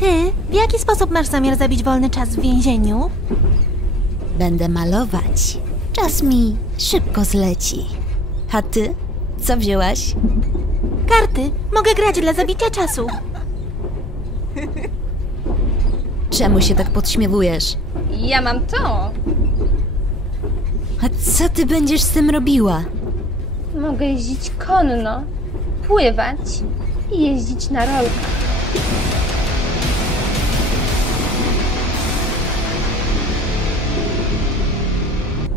Ty, w jaki sposób masz zamiar zabić wolny czas w więzieniu? Będę malować. Czas mi szybko zleci. A ty? Co wzięłaś? Karty. Mogę grać dla zabicia czasu. Czemu się tak podśmiewujesz? Ja mam to. A co ty będziesz z tym robiła? Mogę jeździć konno, pływać i jeździć na rolkach.